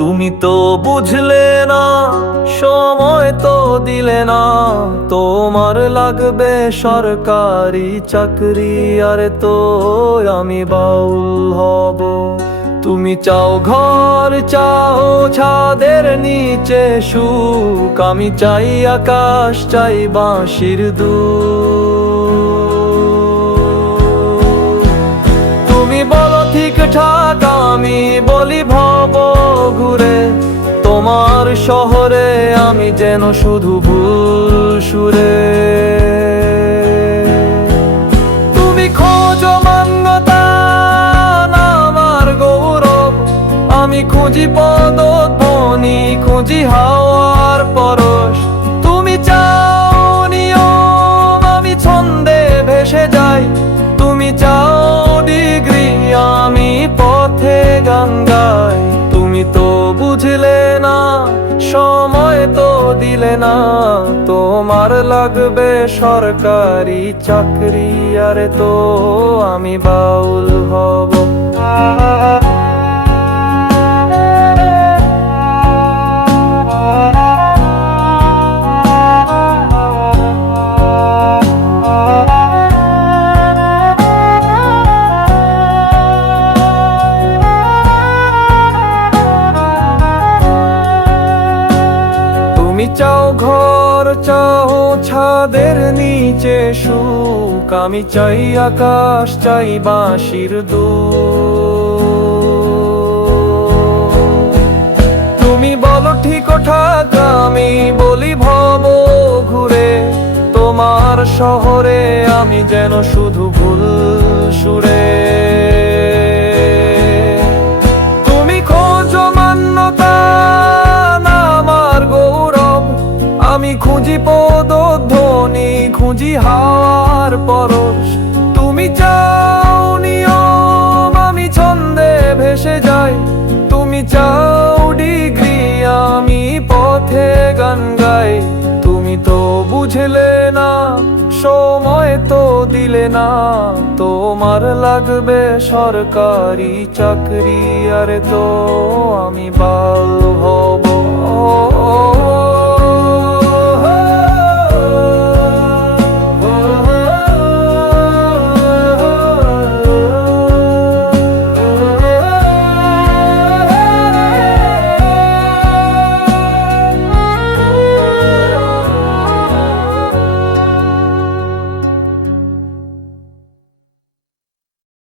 তুমি তো বুঝলে না, সময় তো দিলে না। তোমার লাগবে সরকারি চাকরি, আরে তো আমি বাউল হব। তুমি চাও ঘর, চাও ছাদের নিচে সুখ, আমি চাই আকাশ, চাই বাঁশির দূর তুমি বলো ঠিক ঠাক, আমি বলি ভব ঘুরে তোমার শহরে আমি যেন শুধু সুরে। তুমি খোঁজ না আমার গৌরব। আমি খুঁজি পদধ্বনি, খুঁজি হাওয়ার পরশ। সময় তো দিলে না। তোমার লাগবে সরকারি চাকরি আরে তো আমি বাউল হব। চাও ঘর, চাও ছাদের নিচে সুখ। আমি চাই আকাশ, চাই বাঁশির দূর তুমি বলো ঠিক ঠাক, আমি বলি ভব ঘুরে। তোমার শহরে আমি যেন শুধু ভুল সুরে। খুঁজি পদধ্বনি, খুঁজি হাওয়ার পরশ। তুমি চাও নিয়ম, আমি ছন্দে ভেসে যাই। তুমি চাও ডিগ্রি, আমি পথে গান গাই। তুমি তো বুঝলে না, সময় তো দিলে না। তোমার লাগবে সরকারি চাকরি, আরে তো আমি বাল হব